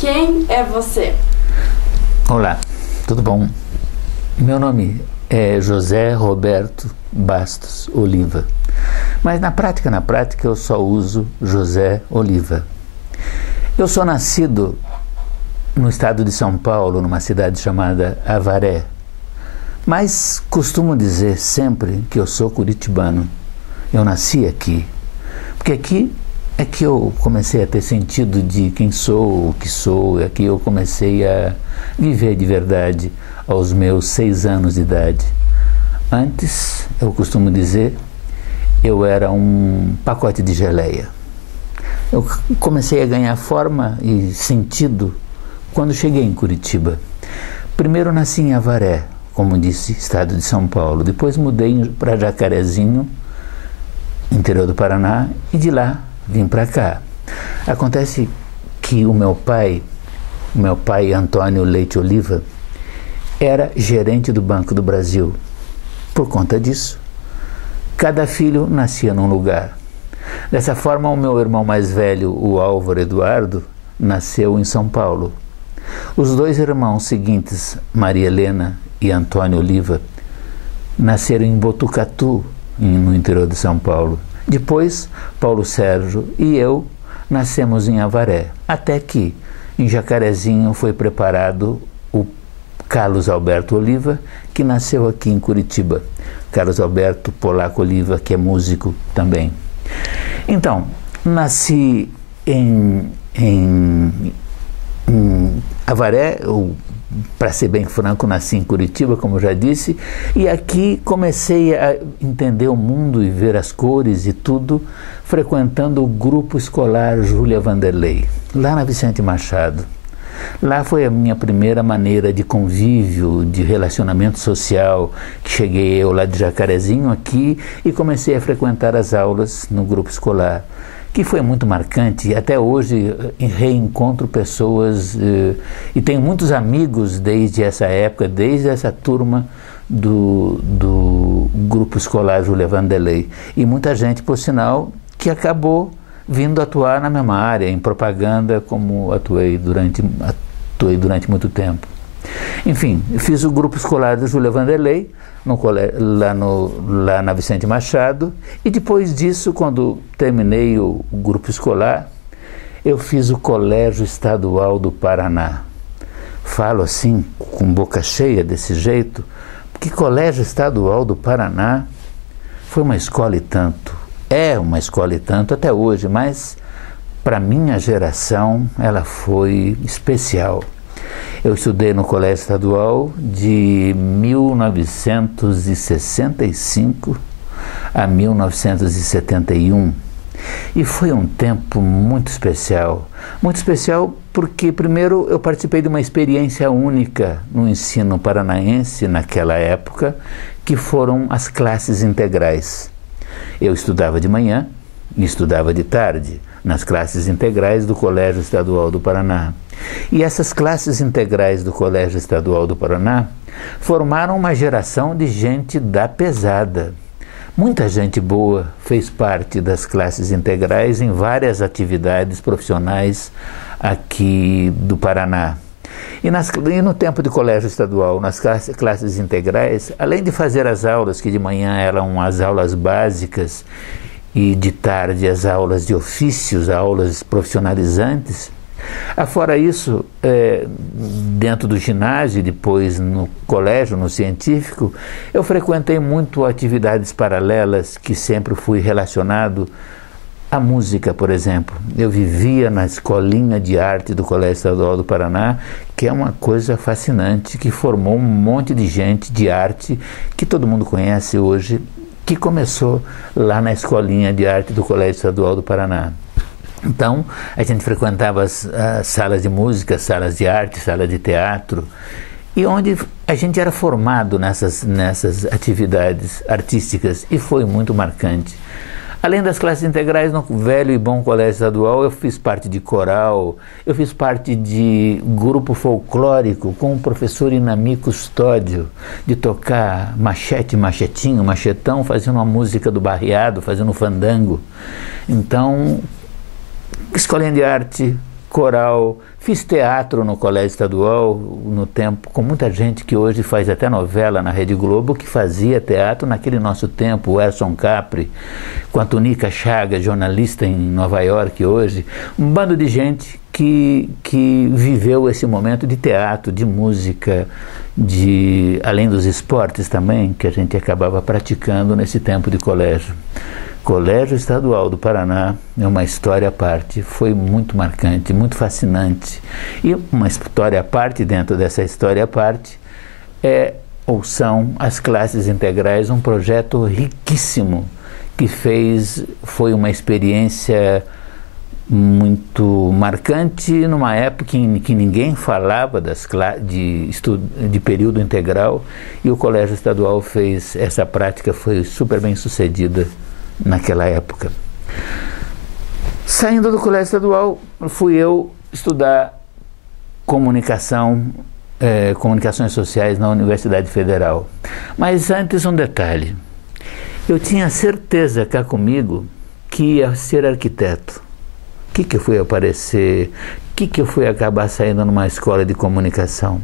Quem é você? Olá, tudo bom? Meu nome é José Roberto Bastos Oliva, mas na prática eu só uso José Oliva. Eu sou nascido no estado de São Paulo, numa cidade chamada Avaré, mas costumo dizer sempre que eu sou curitibano. Eu nasci aqui, porque aqui é que eu comecei a ter sentido de quem sou, o que sou, é que eu comecei a viver de verdade aos meus 6 anos de idade. Antes, eu costumo dizer, eu era um pacote de geleia. Eu comecei a ganhar forma e sentido quando cheguei em Curitiba. Primeiro nasci em Avaré, como disse, estado de São Paulo. Depois mudei para Jacarezinho, interior do Paraná, e de lá vim para cá. Acontece que o meu pai Antônio Leite Oliva, era gerente do Banco do Brasil. Por conta disso, cada filho nascia num lugar. Dessa forma, o meu irmão mais velho, o Álvaro Eduardo, nasceu em São Paulo. Os 2 irmãos seguintes, Maria Helena e Antônio Oliva, nasceram em Botucatu, no interior de São Paulo. Depois, Paulo Sérgio e eu nascemos em Avaré, até que em Jacarezinho foi preparado o Carlos Alberto Oliva, que nasceu aqui em Curitiba. Carlos Alberto Polaco Oliva, que é músico também. Então, nasci em Avaré, para ser bem franco, nasci em Curitiba, como já disse, e aqui comecei a entender o mundo e ver as cores e tudo, frequentando o grupo escolar Júlia Vanderlei, lá na Vicente Machado. Lá foi a minha primeira maneira de convívio, de relacionamento social, que cheguei eu lá de Jacarezinho aqui e comecei a frequentar as aulas no grupo escolar, que foi muito marcante. Até hoje reencontro pessoas e tenho muitos amigos desde essa época, desde essa turma do grupo escolar Júlia Vanderlei. E muita gente, por sinal, que acabou vindo atuar na mesma área, em propaganda, como atuei durante muito tempo. Enfim, fiz o grupo escolar da Júlia Vanderlei, lá na Vicente Machado, e depois disso, quando terminei o grupo escolar, eu fiz o Colégio Estadual do Paraná. Falo assim, com boca cheia desse jeito, porque Colégio Estadual do Paraná foi uma escola e tanto. É uma escola e tanto até hoje, mas para minha geração ela foi especial. Eu estudei no Colégio Estadual de 1965 a 1971 e foi um tempo muito especial porque primeiro eu participei de uma experiência única no ensino paranaense naquela época, que foram as classes integrais. Eu estudava de manhã e estudava de tarde, nas classes integrais do Colégio Estadual do Paraná. E essas classes integrais do Colégio Estadual do Paraná formaram uma geração de gente da pesada. Muita gente boa fez parte das classes integrais em várias atividades profissionais aqui do Paraná. E no tempo de colégio estadual, nas classes integrais, além de fazer as aulas, que de manhã eram as aulas básicas e de tarde as aulas de ofícios, aulas profissionalizantes, afora isso, dentro do ginásio e depois no colégio, no científico, eu frequentei muito atividades paralelas que sempre fui relacionado à música, por exemplo. Eu vivia na escolinha de arte do Colégio Estadual do Paraná, que é uma coisa fascinante, que formou um monte de gente de arte que todo mundo conhece hoje, que começou lá na escolinha de arte do Colégio Estadual do Paraná. Então, a gente frequentava as salas de música, salas de arte, salas de teatro, e onde a gente era formado nessas atividades artísticas, e foi muito marcante. Além das classes integrais, no velho e bom colégio estadual, eu fiz parte de coral, eu fiz parte de grupo folclórico com o professor Inami Custódio, de tocar machete, machetinho, machetão, fazendo uma música do barreado, fazendo fandango. Então, escolinha de arte, coral, fiz teatro no Colégio Estadual, no tempo, com muita gente que hoje faz até novela na Rede Globo, que fazia teatro naquele nosso tempo, o Erson Capri, com a Tunica Chagas, jornalista em Nova York hoje, um bando de gente que viveu esse momento de teatro, de música, além dos esportes também, que a gente acabava praticando nesse tempo de colégio. Colégio Estadual do Paraná é uma história à parte, foi muito marcante, muito fascinante. E uma história à parte, dentro dessa história à parte, são as classes integrais, um projeto riquíssimo, que foi uma experiência muito marcante numa época em que ninguém falava de período integral, e o Colégio Estadual fez essa prática, foi super bem sucedida naquela época. Saindo do Colégio Estadual, fui eu estudar comunicações sociais na Universidade Federal. Mas antes, um detalhe. Eu tinha certeza cá comigo que ia ser arquiteto. O que eu fui aparecer? O que eu fui acabar saindo numa escola de comunicação?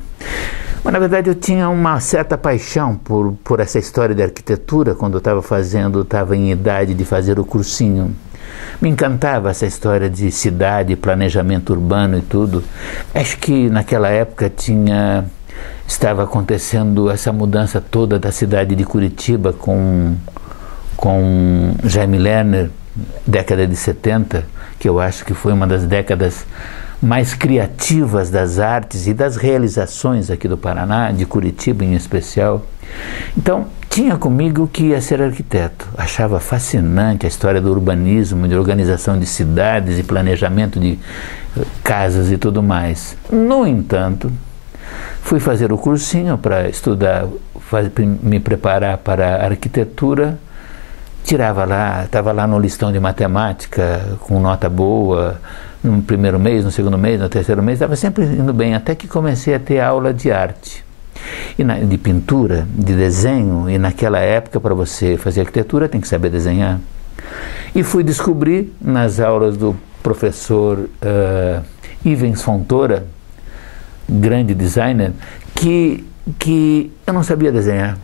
Mas, na verdade, eu tinha uma certa paixão por essa história de arquitetura quando eu estava em idade de fazer o cursinho. Me encantava essa história de cidade, planejamento urbano e tudo. Acho que naquela época estava acontecendo essa mudança toda da cidade de Curitiba com Jaime Lerner, década de 70, que eu acho que foi uma das décadas mais criativas das artes e das realizações aqui do Paraná, de Curitiba em especial. Então, tinha comigo que ia ser arquiteto. Achava fascinante a história do urbanismo, de organização de cidades e planejamento de casas e tudo mais. No entanto, fui fazer o cursinho para estudar, me preparar para a arquitetura. Estava lá no listão de matemática, com nota boa, no primeiro mês, no segundo mês, no terceiro mês, estava sempre indo bem, até que comecei a ter aula de arte, de pintura, de desenho, e naquela época, para você fazer arquitetura, tem que saber desenhar. E fui descobrir, nas aulas do professor Ivens Fontoura, grande designer, que eu não sabia desenhar.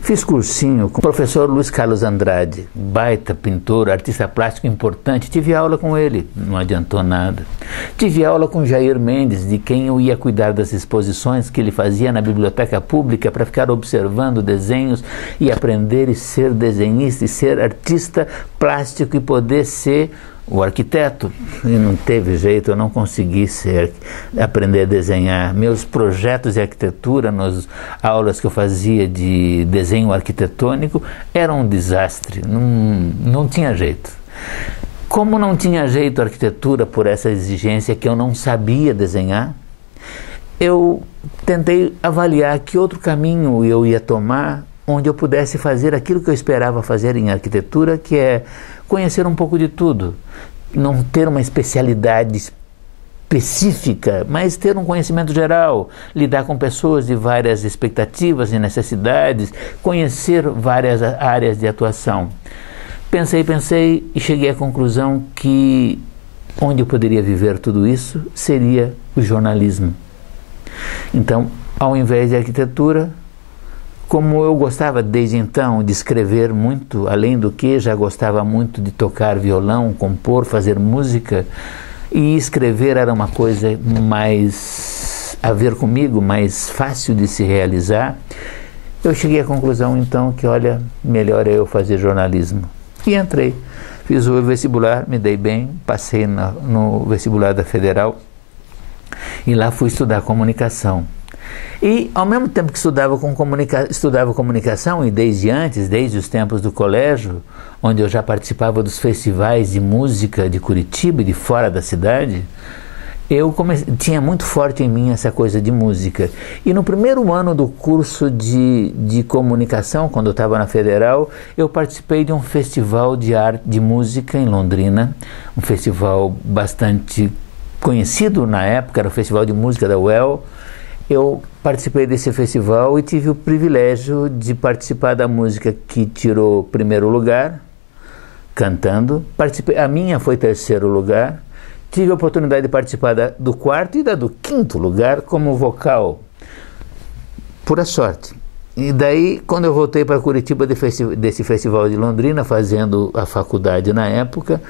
Fiz cursinho com o professor Luiz Carlos Andrade, baita pintor, artista plástico importante. Tive aula com ele, não adiantou nada. Tive aula com Jair Mendes, de quem eu ia cuidar das exposições que ele fazia na biblioteca pública para ficar observando desenhos e aprender e ser desenhista e ser artista plástico e poder ser o arquiteto. E não teve jeito, eu não consegui aprender a desenhar. Meus projetos de arquitetura, nas aulas que eu fazia de desenho arquitetônico, eram um desastre, não tinha jeito. Como não tinha jeito a arquitetura por essa exigência que eu não sabia desenhar, eu tentei avaliar que outro caminho eu ia tomar onde eu pudesse fazer aquilo que eu esperava fazer em arquitetura, que é conhecer um pouco de tudo, não ter uma especialidade específica, mas ter um conhecimento geral, lidar com pessoas de várias expectativas e necessidades, conhecer várias áreas de atuação. Pensei e cheguei à conclusão que onde eu poderia viver tudo isso seria o jornalismo. Então, ao invés de arquitetura, como eu gostava desde então de escrever muito, além do que já gostava muito de tocar violão, compor, fazer música, e escrever era uma coisa mais a ver comigo, mais fácil de se realizar, eu cheguei à conclusão então que, olha, melhor é eu fazer jornalismo. E entrei, fiz o vestibular, me dei bem, passei no vestibular da Federal e lá fui estudar comunicação. E, ao mesmo tempo que estudava comunicação, e desde os tempos do colégio, onde eu já participava dos festivais de música de Curitiba e de fora da cidade, tinha muito forte em mim essa coisa de música. E no primeiro ano do curso de comunicação, quando eu estava na Federal, eu participei de um festival de arte, de música em Londrina, um festival bastante conhecido na época, era o Festival de Música da UEL. Eu participei desse festival e tive o privilégio de participar da música que tirou primeiro lugar, cantando. A minha foi terceiro lugar, tive a oportunidade de participar do quarto e do quinto lugar como vocal, pura sorte. E daí, quando eu voltei para Curitiba desse festival de Londrina, fazendo a faculdade na época,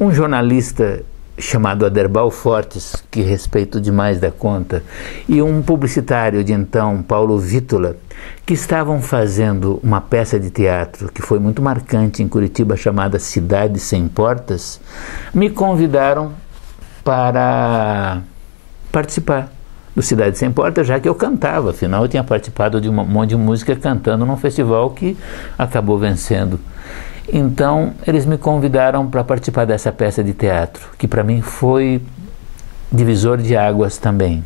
um jornalista chamado Aderbal Fortes, que respeito demais da conta, e um publicitário de então, Paulo Vítola, que estavam fazendo uma peça de teatro que foi muito marcante em Curitiba, chamada Cidade Sem Portas, me convidaram para participar do Cidade Sem Portas, já que eu cantava, afinal eu tinha participado de um monte de música cantando num festival que acabou vencendo. Então eles me convidaram para participar dessa peça de teatro, que para mim foi divisor de águas também.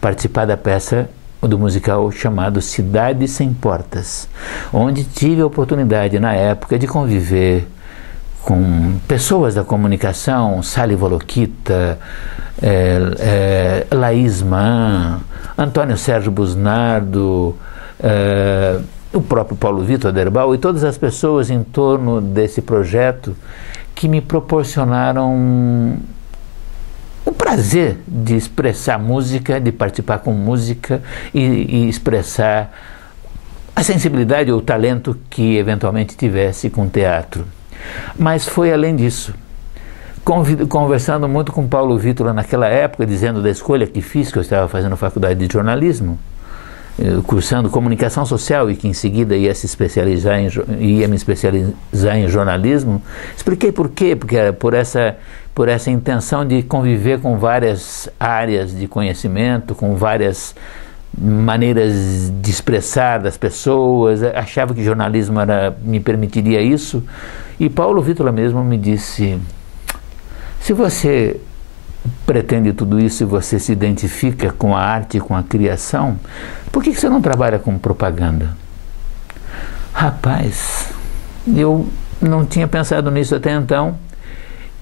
Participar da peça do musical chamado Cidade Sem Portas, onde tive a oportunidade na época de conviver com pessoas da comunicação, Sally Volokita, Laís Mann, Antônio Sérgio Busnardo, o próprio Paulo Vitor Aderbal e todas as pessoas em torno desse projeto que me proporcionaram o prazer de expressar música, de participar com música e expressar a sensibilidade ou o talento que eventualmente tivesse com teatro. Mas foi além disso. Conversando muito com Paulo Vítor naquela época, dizendo da escolha que fiz, que eu estava fazendo faculdade de jornalismo, cursando comunicação social e que em seguida ia me especializar em jornalismo, expliquei por quê, porque era por essa intenção de conviver com várias áreas de conhecimento, com várias maneiras de expressar das pessoas, achava que jornalismo me permitiria isso, e Paulo Vítor mesmo me disse: se você pretende tudo isso e você se identifica com a arte, com a criação, por que você não trabalha com propaganda? Rapaz, eu não tinha pensado nisso até então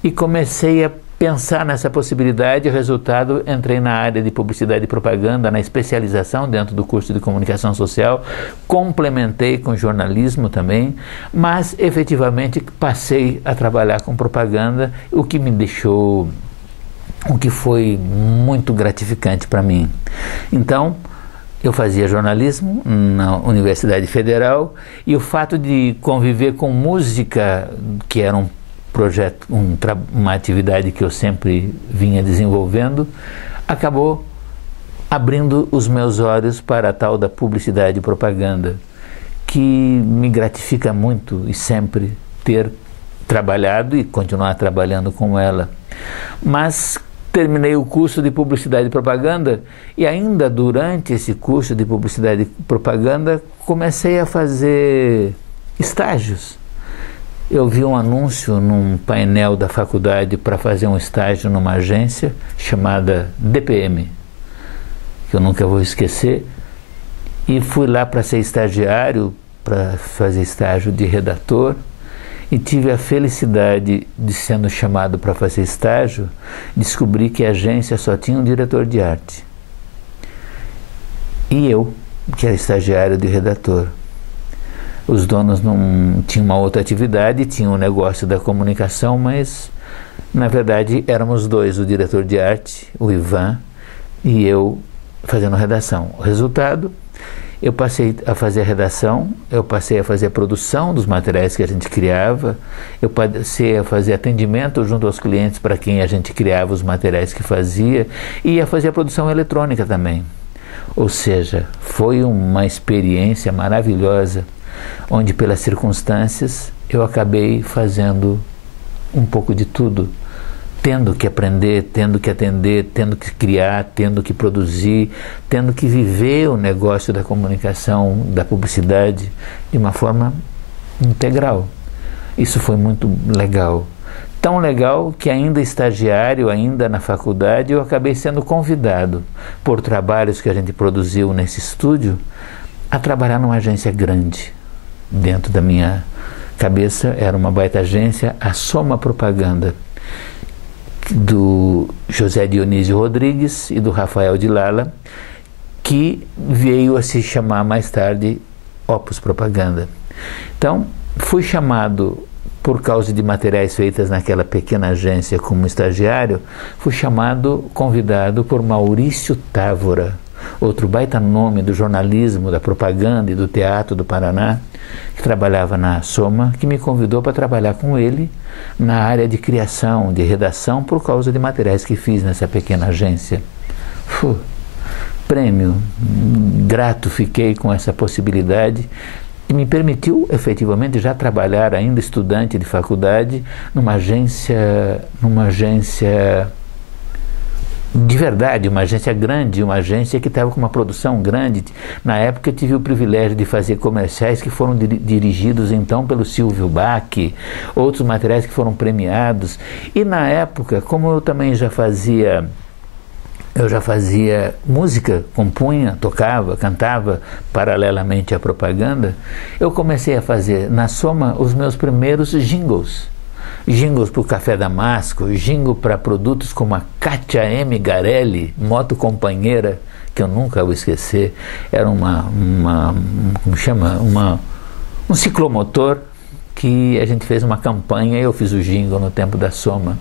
e comecei a pensar nessa possibilidade. O resultado, entrei na área de publicidade e propaganda, na especialização dentro do curso de comunicação social, complementei com jornalismo também, mas efetivamente passei a trabalhar com propaganda, o que foi muito gratificante para mim. Então, eu fazia jornalismo na Universidade Federal e o fato de conviver com música, que era um projeto, uma atividade que eu sempre vinha desenvolvendo, acabou abrindo os meus olhos para a tal da publicidade e propaganda, que me gratifica muito e sempre ter trabalhado e continuar trabalhando com ela. Mas terminei o curso de publicidade e propaganda e ainda durante esse curso de publicidade e propaganda comecei a fazer estágios. Eu vi um anúncio num painel da faculdade para fazer um estágio numa agência chamada DPM, que eu nunca vou esquecer, e fui lá para ser estagiário, para fazer estágio de redator, e tive a felicidade de, sendo chamado para fazer estágio, descobri que a agência só tinha um diretor de arte. E eu, que era estagiário de redator. Os donos não tinham uma outra atividade, tinham um negócio da comunicação, mas na verdade éramos dois, o diretor de arte, o Ivan, e eu fazendo redação. O resultado, eu passei a fazer a redação, eu passei a fazer a produção dos materiais que a gente criava, eu passei a fazer atendimento junto aos clientes para quem a gente criava os materiais que fazia, e a fazer a produção eletrônica também. Ou seja, foi uma experiência maravilhosa, onde pelas circunstâncias eu acabei fazendo um pouco de tudo, tendo que aprender, tendo que atender, tendo que criar, tendo que produzir, tendo que viver o negócio da comunicação, da publicidade, de uma forma integral. Isso foi muito legal. Tão legal que ainda estagiário, ainda na faculdade, eu acabei sendo convidado por trabalhos que a gente produziu nesse estúdio a trabalhar numa agência grande. Dentro da minha cabeça era uma baita agência, a Soma Propaganda, do José Dionísio Rodrigues e do Rafael de Lala, que veio a se chamar mais tarde Opus Propaganda. Então, fui chamado por causa de materiais feitos naquela pequena agência como estagiário, fui convidado por Maurício Távora, outro baita nome do jornalismo, da propaganda e do teatro do Paraná, que trabalhava na Soma, que me convidou para trabalhar com ele na área de criação, de redação, por causa de materiais que fiz nessa pequena agência. Prêmio, grato fiquei com essa possibilidade, que me permitiu efetivamente já trabalhar, ainda estudante de faculdade, numa agência de verdade, uma agência grande, uma agência que estava com uma produção grande. Na época eu tive o privilégio de fazer comerciais que foram dirigidos então pelo Silvio Bach, outros materiais que foram premiados. E na época, como eu também já fazia música, compunha, tocava, cantava paralelamente à propaganda, eu comecei a fazer na Soma os meus primeiros jingles para o Café Damasco, jingle para produtos como a Kátia M. Garelli, moto companheira, que eu nunca vou esquecer, era um ciclomotor, que a gente fez uma campanha e eu fiz o jingle no tempo da Soma.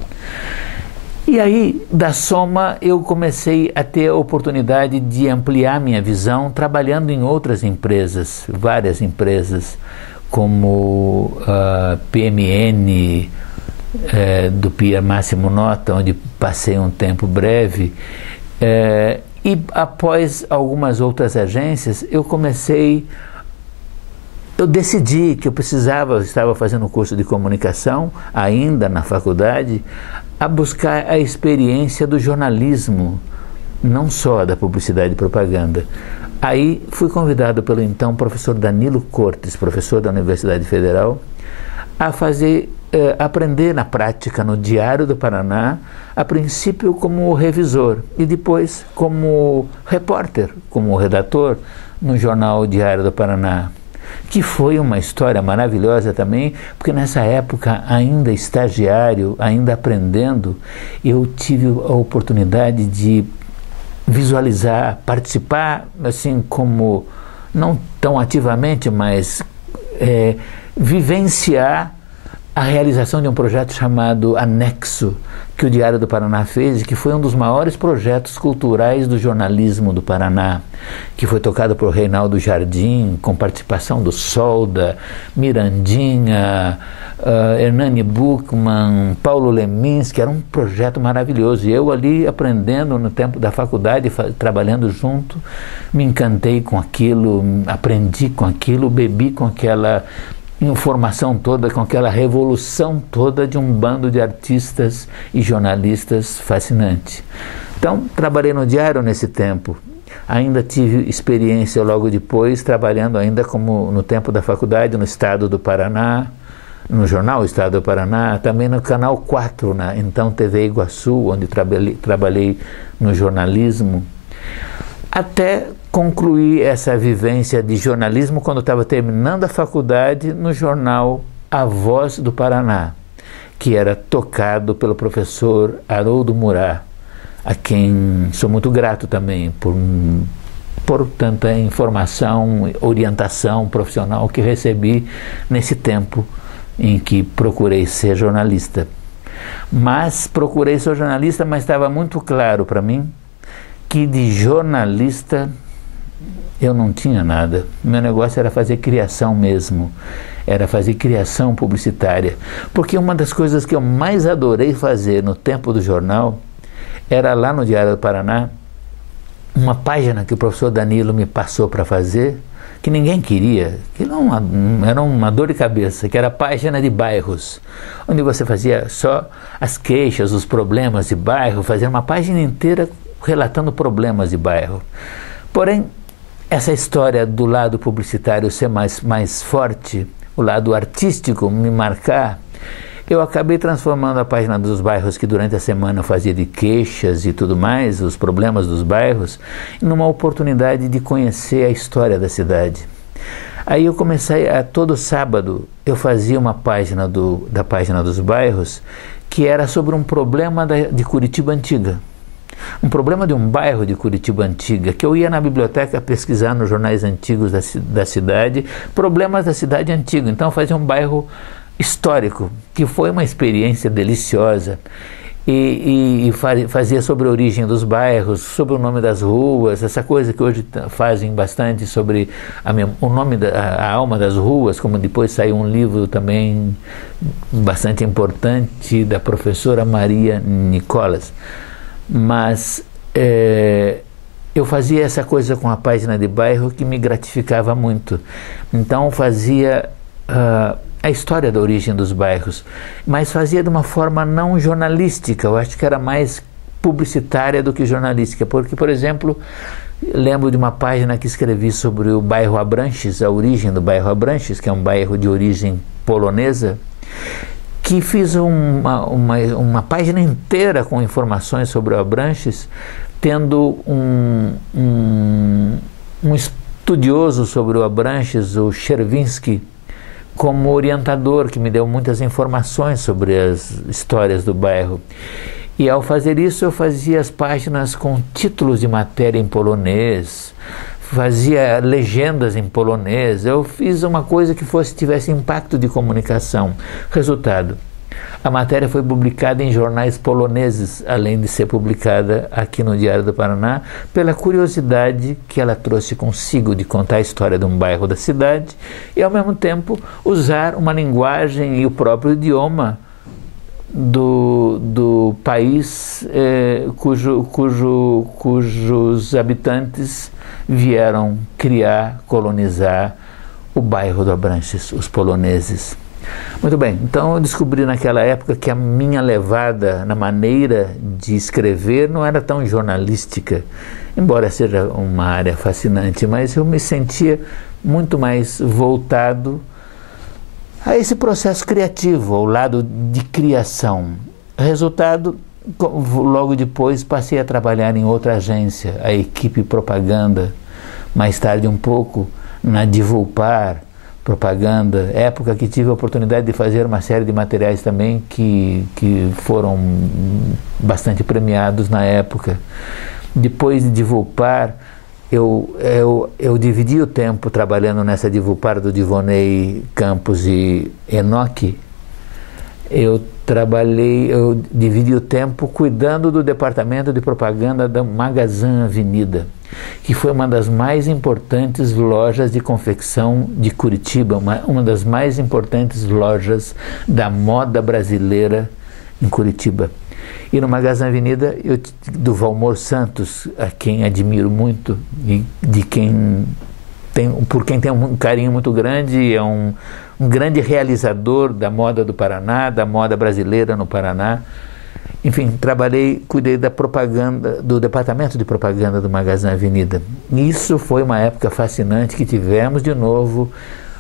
E aí, da Soma, eu comecei a ter a oportunidade de ampliar minha visão, trabalhando em outras empresas, várias empresas, como a PMN, do Pia Máximo Nota, onde passei um tempo breve, e após algumas outras agências, eu decidi que eu estava fazendo um curso de comunicação, ainda na faculdade, a buscar a experiência do jornalismo, não só da publicidade e propaganda. Aí fui convidado pelo então professor Danilo Cortes, professor da Universidade Federal, a aprender na prática no Diário do Paraná, a princípio como revisor e depois como repórter, como redator no jornal Diário do Paraná, que foi uma história maravilhosa também, porque nessa época, ainda estagiário, ainda aprendendo, eu tive a oportunidade de visualizar, participar, assim como, não tão ativamente, mas vivenciar a realização de um projeto chamado Anexo, que o Diário do Paraná fez, e que foi um dos maiores projetos culturais do jornalismo do Paraná, que foi tocado por Reinaldo Jardim, com participação do Solda, Mirandinha, Hernani Buchmann, Paulo Leminski. Era um projeto maravilhoso, e eu ali aprendendo no tempo da faculdade, trabalhando junto, me encantei com aquilo, aprendi com aquilo, bebi com aquela informação toda, com aquela revolução toda de um bando de artistas e jornalistas fascinante. Então, trabalhei no Diário nesse tempo. Ainda tive experiência logo depois, trabalhando ainda como no tempo da faculdade, no Estado do Paraná, no jornal Estado do Paraná, também no Canal 4, então TV Iguaçu, onde trabalhei no jornalismo, até concluir essa vivência de jornalismo quando estava terminando a faculdade no jornal A Voz do Paraná, que era tocado pelo professor Haroldo Murat, a quem sou muito grato também por tanta informação, orientação profissional que recebi nesse tempo em que procurei ser jornalista. Mas estava muito claro para mim que de jornalista eu não tinha nada. Meu negócio era fazer criação mesmo, era fazer criação publicitária, porque uma das coisas que eu mais adorei fazer no tempo do jornal era lá no Diário do Paraná, uma página que o professor Danilo me passou para fazer, que ninguém queria, que era uma dor de cabeça, que era a página de bairros, onde você fazia só as queixas, os problemas de bairro, fazia uma página inteira relatando problemas de bairro. Porém, essa história do lado publicitário ser mais forte, o lado artístico me marcar, eu acabei transformando a página dos bairros, que durante a semana eu fazia de queixas e tudo mais, os problemas dos bairros, numa oportunidade de conhecer a história da cidade. Aí eu comecei todo sábado, eu fazia uma página da página dos bairros, que era sobre um problema de Curitiba Antiga. Um problema de um bairro de Curitiba Antiga, que eu ia na biblioteca pesquisar nos jornais antigos da cidade, problemas da cidade antiga. Então eu fazia um bairro histórico, que foi uma experiência deliciosa. E fazia sobre a origem dos bairros, sobre o nome das ruas, essa coisa que hoje fazem bastante sobre o nome, a alma das ruas, como depois saiu um livro também bastante importante da professora Maria Nicolas. Mas eu fazia essa coisa com a página de bairro que me gratificava muito. Então fazia a história da origem dos bairros, mas fazia de uma forma não jornalística. Eu acho que era mais publicitária do que jornalística, porque, por exemplo, lembro de uma página que escrevi sobre o bairro Abranches, a origem do bairro Abranches, que é um bairro de origem polonesa, que fiz uma página inteira com informações sobre o Abranches, tendo um estudioso sobre o Abranches, o Chervinsky, como orientador, que me deu muitas informações sobre as histórias do bairro. E ao fazer isso, eu fazia as páginas com títulos de matéria em polonês, fazia legendas em polonês. Eu fiz uma coisa que tivesse impacto de comunicação. Resultado: a matéria foi publicada em jornais poloneses, além de ser publicada aqui no Diário do Paraná, pela curiosidade que ela trouxe consigo de contar a história de um bairro da cidade e, ao mesmo tempo, usar uma linguagem e o próprio idioma do país cujos habitantes vieram colonizar o bairro do Abranches, os poloneses. Muito bem, então eu descobri naquela época que a minha levada na maneira de escrever não era tão jornalística, embora seja uma área fascinante, mas eu me sentia muito mais voltado a esse processo criativo, ao lado de criação. Resultado, logo depois passei a trabalhar em outra agência, a Equipe Propaganda, mais tarde um pouco na Divulpar Propaganda, época que tive a oportunidade de fazer uma série de materiais também que foram bastante premiados na época. Depois de Divulpar, eu dividi o tempo trabalhando nessa Divulpar do Divonei Campos e Enoque. Eu dividi o tempo cuidando do departamento de propaganda da Magazin Avenida, que foi uma das mais importantes lojas de confecção de Curitiba, uma das mais importantes lojas da moda brasileira em Curitiba. E no Magazin Avenida, do Valmor Santos, a quem admiro muito e por quem tem um carinho muito grande, é um grande realizador da moda do Paraná, da moda brasileira no Paraná. Enfim, cuidei da propaganda, do departamento de propaganda do Magazin Avenida. Isso foi uma época fascinante, que tivemos de novo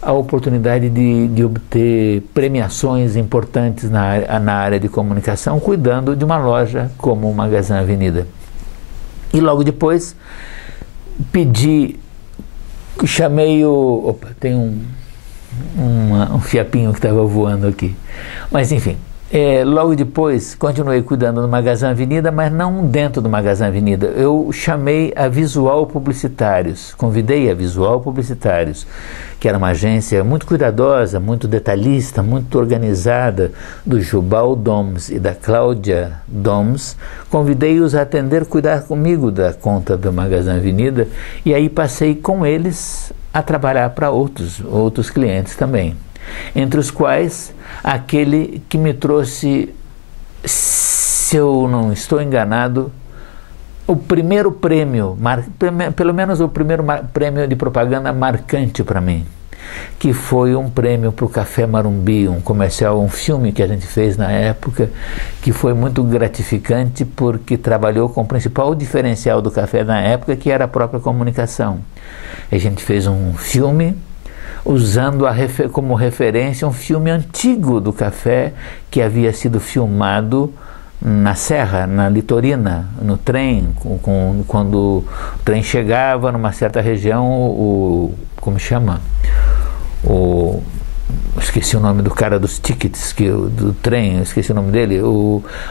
a oportunidade de obter premiações importantes na área de comunicação, cuidando de uma loja como o Magazin Avenida. E logo depois chamei opa, tem um fiapinho que estava voando aqui. Mas enfim, logo depois continuei cuidando do Magazin Avenida, mas não dentro do Magazin Avenida. Eu chamei a Visual Publicitários, convidei a Visual Publicitários, que era uma agência muito cuidadosa, muito detalhista, muito organizada, do Jubal Doms e da Cláudia Doms. Convidei-os a cuidar comigo da conta do Magazin Avenida, e aí passei com eles a trabalhar para outros clientes também, entre os quais aquele que me trouxe, se eu não estou enganado, o primeiro prêmio, pelo menos o primeiro prêmio de propaganda marcante para mim, que foi um prêmio para o Café Marumbi, um comercial, um filme que a gente fez na época, que foi muito gratificante porque trabalhou com o principal diferencial do café na época, que era a própria comunicação. A gente fez um filme usando como referência um filme antigo do café que havia sido filmado na Serra, na Litorina, no trem, quando o trem chegava numa certa região, como chama? esqueci o nome do cara dos tickets, do trem, esqueci o nome dele,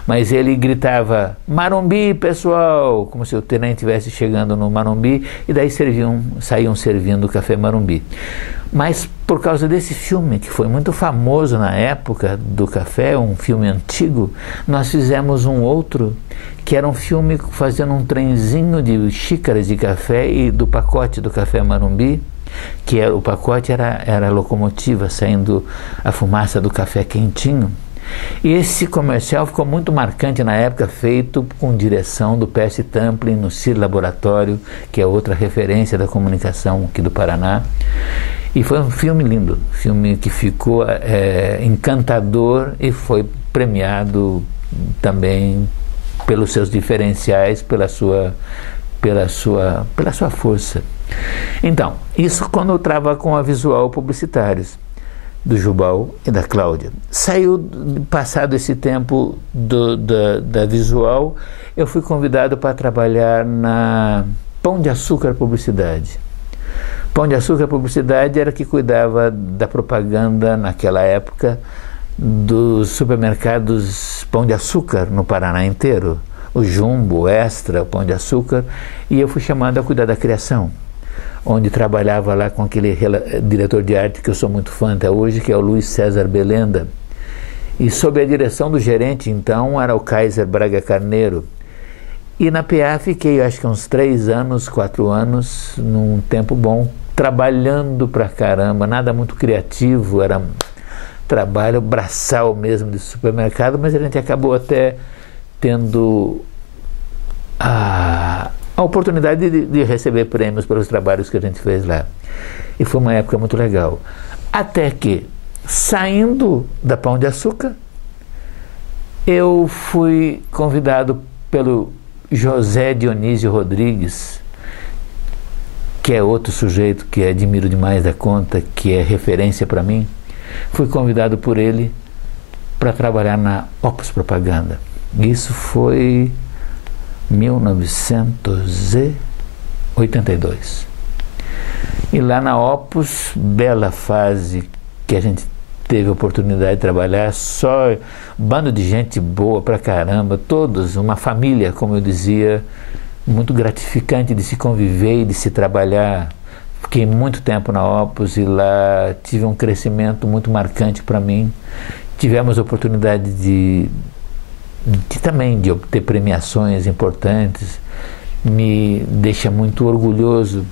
mas ele gritava Marumbi, pessoal, como se o trem estivesse chegando no Marumbi, e daí saíam servindo o café Marumbi. Mas por causa desse filme, que foi muito famoso na época do café, um filme antigo, nós fizemos um outro, que era um filme fazendo um trenzinho de xícaras de café e do pacote do café Marumbi, que o pacote era a locomotiva, saindo a fumaça do café quentinho. E esse comercial ficou muito marcante na época, feito com direção do Percy Tamplin no CIR Laboratório, que é outra referência da comunicação aqui do Paraná. E foi um filme lindo, filme que ficou encantador e foi premiado também pelos seus diferenciais, pela sua força. Então, isso quando eu estava com a Visual Publicitários, do Jubal e da Cláudia. Passado esse tempo da Visual, eu fui convidado para trabalhar na Pão de Açúcar Publicidade. Pão de Açúcar Publicidade era que cuidava da propaganda naquela época dos supermercados Pão de Açúcar no Paraná inteiro, o Jumbo, o Extra, o Pão de Açúcar, e eu fui chamado a cuidar da criação, onde trabalhava lá com aquele diretor de arte que eu sou muito fã até hoje, que é o Luiz César Belenda, e sob a direção do gerente então era o Kaiser Braga Carneiro. E na PA fiquei acho que uns 3 anos, 4 anos, num tempo bom, trabalhando pra caramba, nada muito criativo, era trabalho braçal mesmo de supermercado, mas a gente acabou até tendo a oportunidade de receber prêmios pelos trabalhos que a gente fez lá. E foi uma época muito legal. Até que, saindo da Pão de Açúcar, eu fui convidado pelo José Dionísio Rodrigues, que é outro sujeito que admiro demais da conta, que é referência para mim. Fui convidado por ele para trabalhar na Opus Propaganda. Isso foi 1982. E lá na Opus, bela fase que a gente teve a oportunidade de trabalhar, só bando de gente boa pra caramba, todos, uma família, como eu dizia, muito gratificante de se conviver e de se trabalhar. Fiquei muito tempo na Opus e lá tive um crescimento muito marcante para mim. Tivemos a oportunidade também de obter premiações importantes. Me deixa muito orgulhoso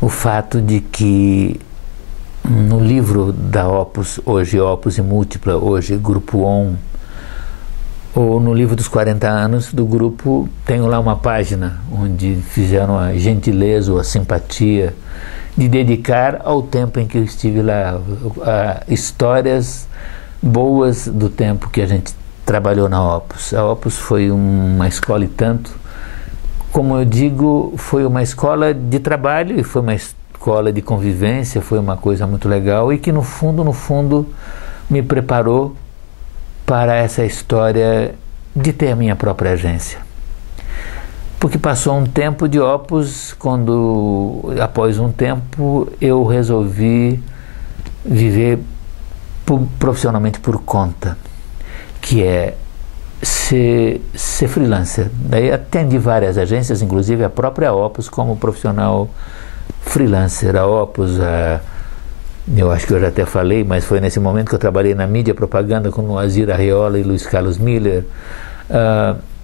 o fato de que no livro da Opus, hoje Opus e Múltipla, hoje Grupo ON, ou no livro dos 40 anos do grupo, tenho lá uma página onde fizeram a gentileza ou a simpatia de dedicar ao tempo em que eu estive lá, a histórias boas do tempo que a gente trabalhou na Opus. A Opus foi uma escola e tanto, como eu digo, foi uma escola de trabalho e foi uma escola de convivência, foi uma coisa muito legal e que no fundo me preparou para essa história de ter a minha própria agência. Porque passou um tempo de Opus, após um tempo eu resolvi viver profissionalmente por conta, que é ser freelancer. Daí atendi várias agências, inclusive a própria Opus como profissional freelancer. A Opus, eu acho que eu já até falei, mas foi nesse momento que eu trabalhei na mídia propaganda com Moazir Arreola e Luiz Carlos Miller.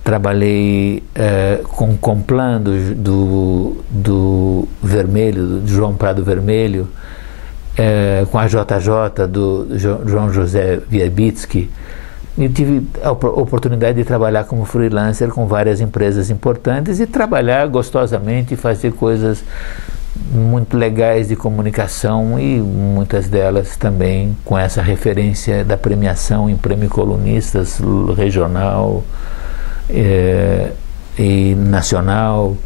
Trabalhei com Complan do Vermelho, do João Prado Vermelho, com a JJ do João José Wiebicki. E tive a oportunidade de trabalhar como freelancer com várias empresas importantes e trabalhar gostosamente e fazer coisas muito legais de comunicação e muitas delas também com essa referência da premiação em Prêmio Colunistas regional e nacional,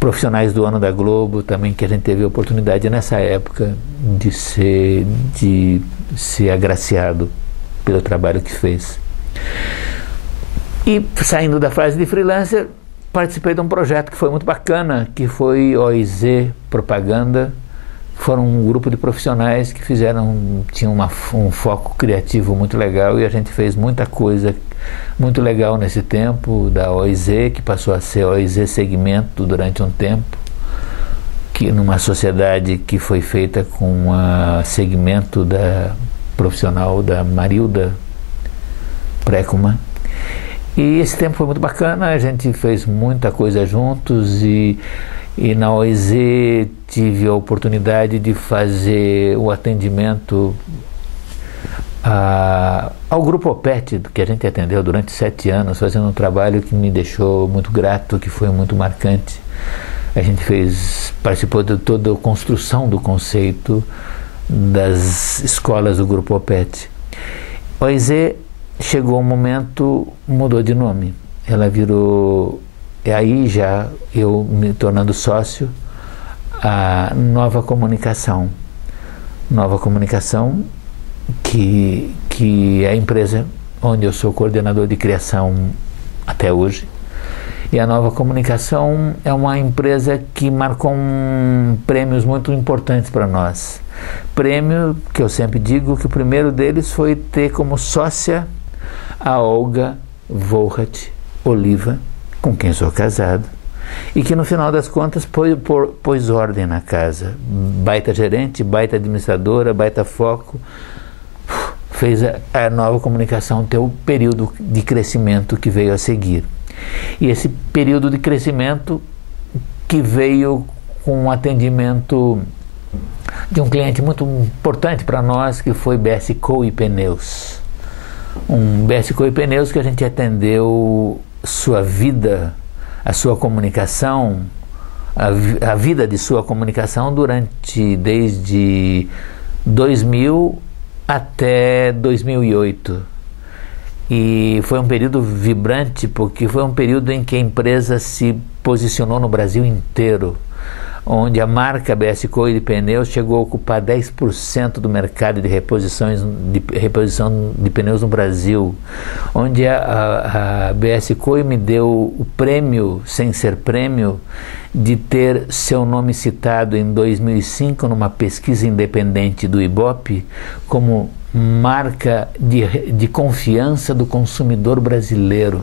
profissionais do Ano da Globo também, que a gente teve a oportunidade nessa época de ser agraciado pelo trabalho que fez. E saindo da fase de freelancer, participei de um projeto que foi muito bacana, que foi OIZ Propaganda, foram um grupo de profissionais que tinham um foco criativo muito legal, e a gente fez muita coisa muito legal nesse tempo, da OIZ, que passou a ser OIZ Segmento durante um tempo, que numa sociedade que foi feita com a segmento da profissional da Marilda Precuma. E esse tempo foi muito bacana, a gente fez muita coisa juntos, e na OIZ tive a oportunidade de fazer o atendimento ao Grupo OPET, que a gente atendeu durante 7 anos, fazendo um trabalho que me deixou muito grato, que foi muito marcante. A gente participou de toda a construção do conceito das escolas do Grupo OPET. A OIZ chegou um momento, mudou de nome. Ela virou, e aí já eu me tornando sócio, a Nova Comunicação. Nova Comunicação, que é a empresa onde eu sou coordenador de criação até hoje. E a Nova Comunicação é uma empresa que marcou prêmios muito importantes para nós. Prêmio que eu sempre digo que o primeiro deles foi ter como sócia a Olga Volhat Oliva, com quem sou casado, e que no final das contas pôs ordem na casa. Baita gerente, baita administradora, baita foco, fez a Nova Comunicação ter o período de crescimento que veio a seguir. E esse período de crescimento que veio com um atendimento de um cliente muito importante para nós, que foi BS Coe Pneus. BS Coe Pneus que a gente atendeu sua vida, a sua comunicação, a vida de sua comunicação desde 2000 até 2008. E foi um período vibrante, porque foi um período em que a empresa se posicionou no Brasil inteiro, onde a marca BS Coe de Pneus chegou a ocupar 10% do mercado de reposição de pneus no Brasil, onde a BS Coe me deu o prêmio, sem ser prêmio, de ter seu nome citado em 2005 numa pesquisa independente do Ibope como marca de confiança do consumidor brasileiro.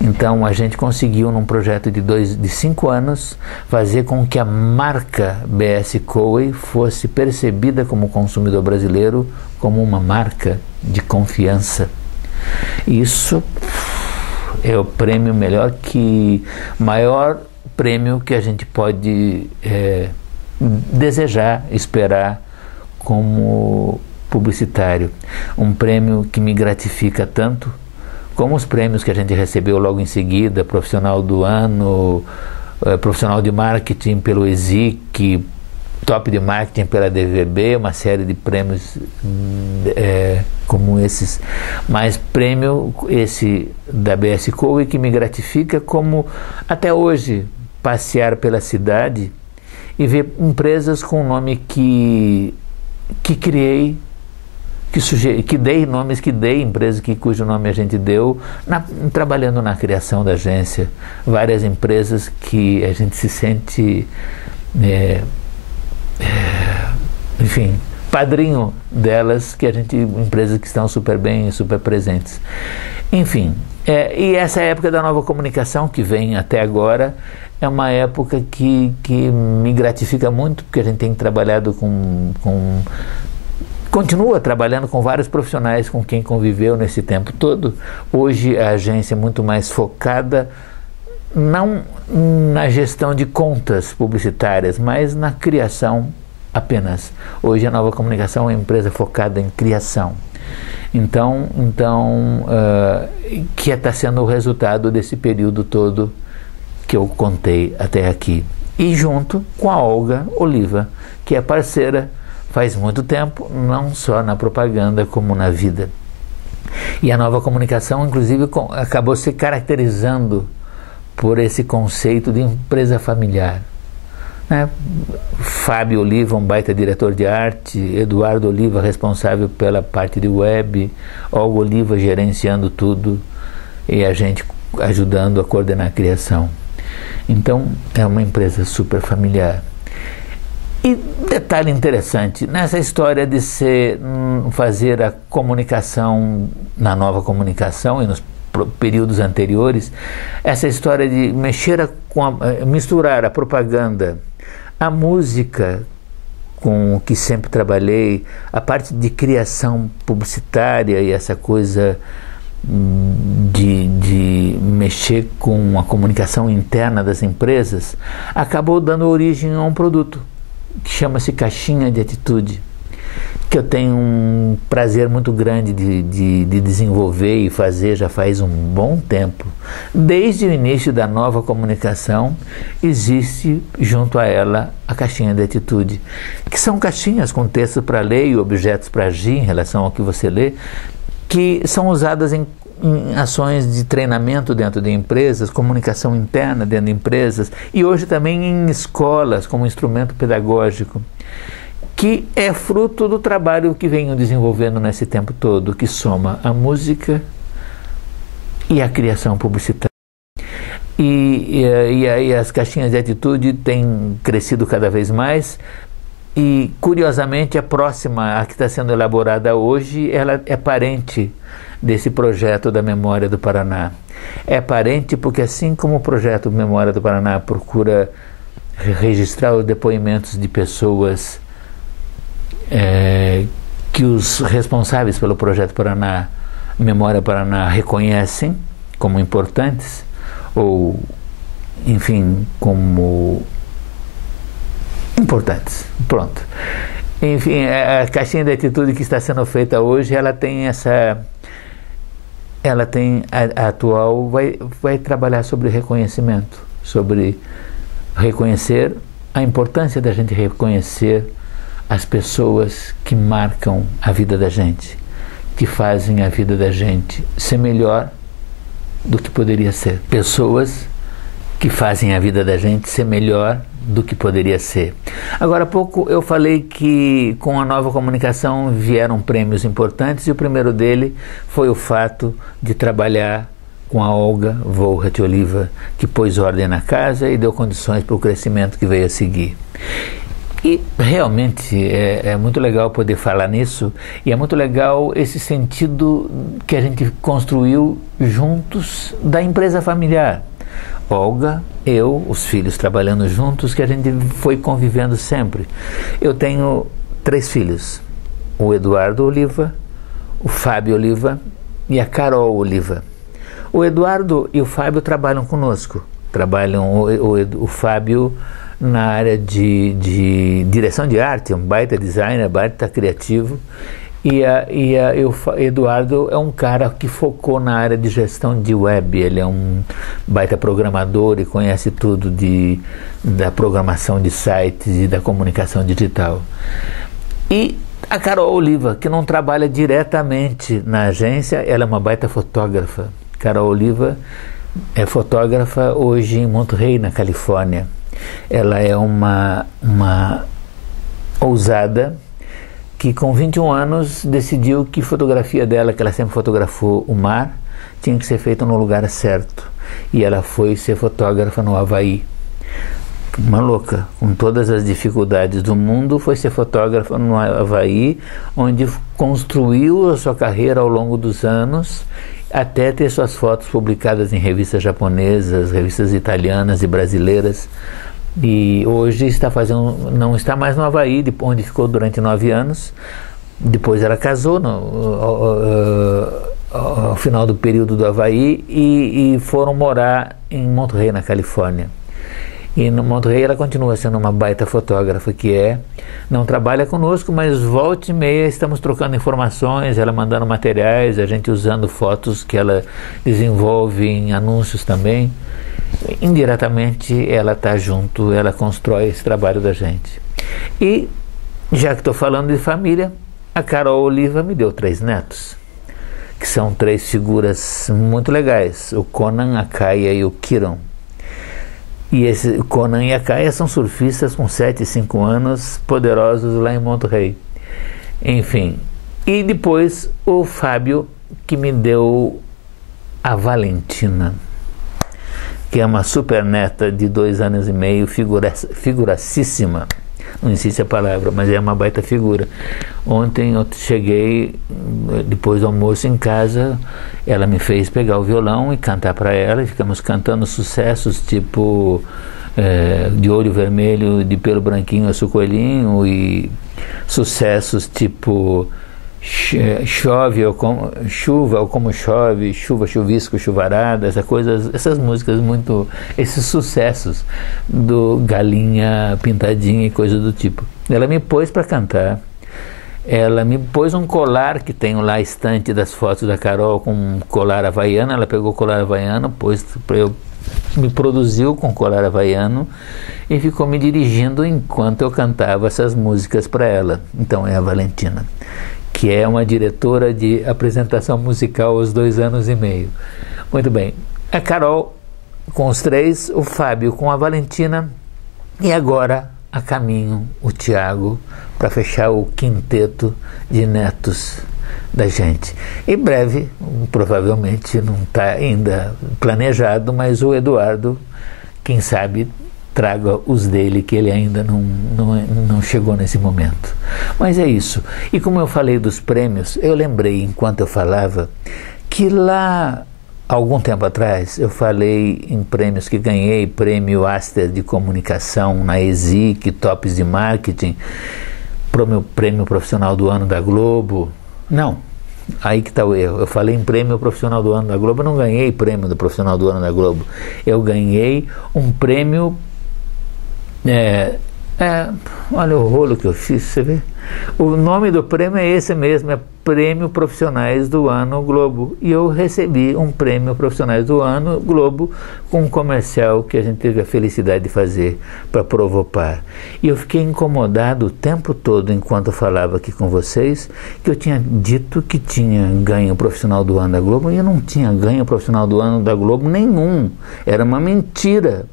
Então a gente conseguiu, num projeto de 5 anos, fazer com que a marca BS Coe fosse percebida como consumidor brasileiro como uma marca de confiança. Isso é o prêmio maior prêmio que a gente pode desejar, esperar como publicitário. Um prêmio que me gratifica tanto, como os prêmios que a gente recebeu logo em seguida, profissional do ano, profissional de marketing pelo ESIC, top de marketing pela DVB, uma série de prêmios como esses. Mas prêmio esse da BS Coe que me gratifica, como até hoje passear pela cidade e ver empresas com nome que criei, que dei nomes, empresas cujo nome a gente deu, trabalhando na criação da agência. Várias empresas que a gente se sente, enfim, padrinho delas, empresas que estão super bem, super presentes. Enfim, e essa época da Nova Comunicação, que vem até agora, é uma época que me gratifica muito, porque a gente tem trabalhado continua trabalhando com vários profissionais com quem conviveu nesse tempo todo. Hoje a agência é muito mais focada, não na gestão de contas publicitárias, mas na criação apenas. Hoje a Nova Comunicação é uma empresa focada em criação. Então que está sendo o resultado desse período todo que eu contei até aqui. E junto com a Olga Oliva, que é parceira faz muito tempo, não só na propaganda como na vida. E a Nova Comunicação, inclusive, acabou se caracterizando por esse conceito de empresa familiar, né? Fábio Oliva, um baita diretor de arte, Eduardo Oliva, responsável pela parte de web, Olga Oliva gerenciando tudo e a gente ajudando a coordenar a criação. Então, é uma empresa super familiar. E detalhe interessante, nessa história de fazer a comunicação na nova comunicação e nos períodos anteriores, essa história de misturar a propaganda, a música, com o que sempre trabalhei, a parte de criação publicitária e essa coisa de mexer com a comunicação interna das empresas, acabou dando origem a um produto que chama-se Caixinha de Atitude, que eu tenho um prazer muito grande de desenvolver e fazer já faz um bom tempo. Desde o início da nova comunicação, existe junto a ela a Caixinha de Atitude, que são caixinhas com texto para ler e objetos para agir em relação ao que você lê, que são usadas em ações de treinamento dentro de empresas, comunicação interna dentro de empresas e hoje também em escolas como instrumento pedagógico, que é fruto do trabalho que venho desenvolvendo nesse tempo todo, que soma a música e a criação publicitária. E as caixinhas de atitude têm crescido cada vez mais e, curiosamente, a próxima, a que está sendo elaborada hoje, ela é parente desse projeto da Memória do Paraná. É parente porque, assim como o projeto Memória do Paraná procura registrar os depoimentos de pessoas que os responsáveis pelo projeto Paraná, Memória Paraná, reconhecem como importantes, ou, enfim, como importantes. Pronto. Enfim, a caixinha de atitude que está sendo feita hoje, ela tem a atual vai trabalhar sobre reconhecimento, sobre reconhecer a importância da gente reconhecer as pessoas que marcam a vida da gente, que fazem a vida da gente ser melhor do que poderia ser. Pessoas que fazem a vida da gente ser melhor do que poderia ser. Agora há pouco eu falei que com a nova comunicação vieram prêmios importantes e o primeiro dele foi o fato de trabalhar com a Olga Volhat Oliva, que pôs ordem na casa e deu condições para o crescimento que veio a seguir. E realmente é muito legal poder falar nisso e é muito legal esse sentido que a gente construiu juntos da empresa familiar. Olga, eu, os filhos trabalhando juntos, que a gente foi convivendo sempre. Eu tenho 3 filhos, o Eduardo Oliva, o Fábio Oliva e a Carol Oliva. O Eduardo e o Fábio trabalham conosco, o Fábio na área de direção de arte, um baita designer, baita criativo, e o Eduardo é um cara que focou na área de gestão de web. Ele é um baita programador e conhece tudo da programação de sites e da comunicação digital. E a Carol Oliva, que não trabalha diretamente na agência, ela é uma baita fotógrafa. Carol Oliva é fotógrafa hoje em Monterey, na Califórnia. Ela é uma ousada que com 21 anos decidiu que fotografia dela, que ela sempre fotografou o mar, tinha que ser feita no lugar certo. E ela foi ser fotógrafa no Havaí. Uma louca, com todas as dificuldades do mundo, foi ser fotógrafa no Havaí, onde construiu a sua carreira ao longo dos anos, até ter suas fotos publicadas em revistas japonesas, revistas italianas e brasileiras. E hoje não está mais no Havaí, onde ficou durante 9 anos. Depois ela casou ao final do período do Havaí e foram morar em Monterey, na Califórnia. E no Monterey ela continua sendo uma baita fotógrafa não trabalha conosco, mas volta e meia estamos trocando informações, ela mandando materiais, a gente usando fotos que ela desenvolve em anúncios também. Indiretamente ela está junto, ela constrói esse trabalho da gente. E já que estou falando de família, a Carol Oliva me deu 3 netos, que são 3 figuras muito legais, o Conan, a Kaia e o Kiron. E o Conan e a Kaia são surfistas com 7 e 5 anos, poderosos lá em Monterey. Enfim, e depois o Fábio, que me deu a Valentina, que é uma super neta de 2 anos e meio, figuracíssima. não existe a palavra, mas é uma baita figura. Ontem eu cheguei, depois do almoço em casa, ela me fez pegar o violão e cantar para ela, e ficamos cantando sucessos tipo De Olho Vermelho, De Pelo Branquinho, Eu Sou Coelhinho, e sucessos tipo Chove ou como, Chuva ou Como Chove, Chuva, Chuvisco, Chuvarada, essas músicas muito, esses sucessos do Galinha Pintadinha e coisa do tipo. Ela me pôs para cantar, ela me pôs um colar que tenho lá, a estante das fotos da Carol, com um colar havaiano. Ela pegou o colar havaiano, pôs para eu, me produziu com colar havaiano e ficou me dirigindo enquanto eu cantava essas músicas para ela. Então é a Valentina, que é uma diretora de apresentação musical aos 2 anos e meio. Muito bem, a Carol com os 3, o Fábio com a Valentina, e agora a caminho o Tiago, para fechar o quinteto de netos da gente. Em breve, provavelmente não está ainda planejado, mas o Eduardo, quem sabe, traga os dele, que ele ainda não chegou nesse momento. Mas é isso. E como eu falei dos prêmios, eu lembrei, enquanto eu falava, que lá, algum tempo atrás, eu falei em prêmios que ganhei, prêmio Aster de Comunicação na ESIC, Tops de Marketing, para o meu prêmio profissional do ano da Globo. Não, aí que está o erro. Eu falei em prêmio profissional do ano da Globo, eu não ganhei prêmio do profissional do ano da Globo. Eu ganhei um prêmio... olha o rolo que eu fiz, você vê? O nome do prêmio é esse mesmo, é Prêmio Profissionais do Ano Globo. E eu recebi um Prêmio Profissionais do Ano Globo com um comercial que a gente teve a felicidade de fazer para Provopar. E eu fiquei incomodado o tempo todo, enquanto eu falava aqui com vocês, que eu tinha dito que tinha ganho profissional do ano da Globo, e eu não tinha ganho profissional do ano da Globo nenhum. Era uma mentira.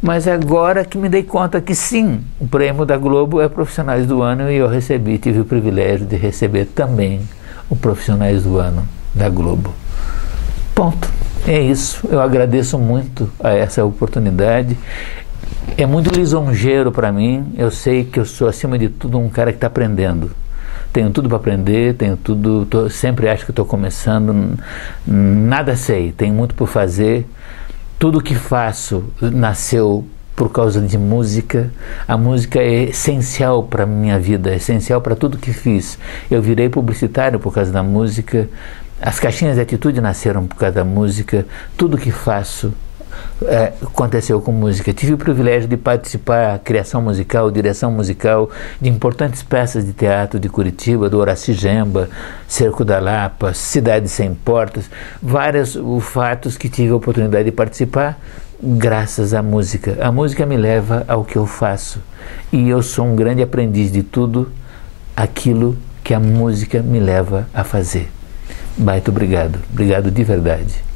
Mas agora que me dei conta que sim, o prêmio da Globo é Profissionais do Ano, e eu tive o privilégio de receber também o Profissionais do Ano da Globo. Ponto. É isso. Eu agradeço muito a essa oportunidade. É muito lisonjeiro para mim. Eu sei que eu sou, acima de tudo, um cara que está aprendendo. Tenho tudo para aprender, sempre acho que estou começando, nada sei, tenho muito por fazer. Tudo que faço nasceu por causa de música. A música é essencial para a minha vida, é essencial para tudo que fiz. Eu virei publicitário por causa da música, as caixinhas de atitude nasceram por causa da música, tudo que faço aconteceu com música. Tive o privilégio de participar da criação musical, direção musical de importantes peças de teatro de Curitiba, do Horaci Gemba, Cerco da Lapa, Cidade Sem Portas, vários fatos que tive a oportunidade de participar graças à música. A música me leva ao que eu faço, e eu sou um grande aprendiz de tudo aquilo que a música me leva a fazer. Baita obrigado de verdade.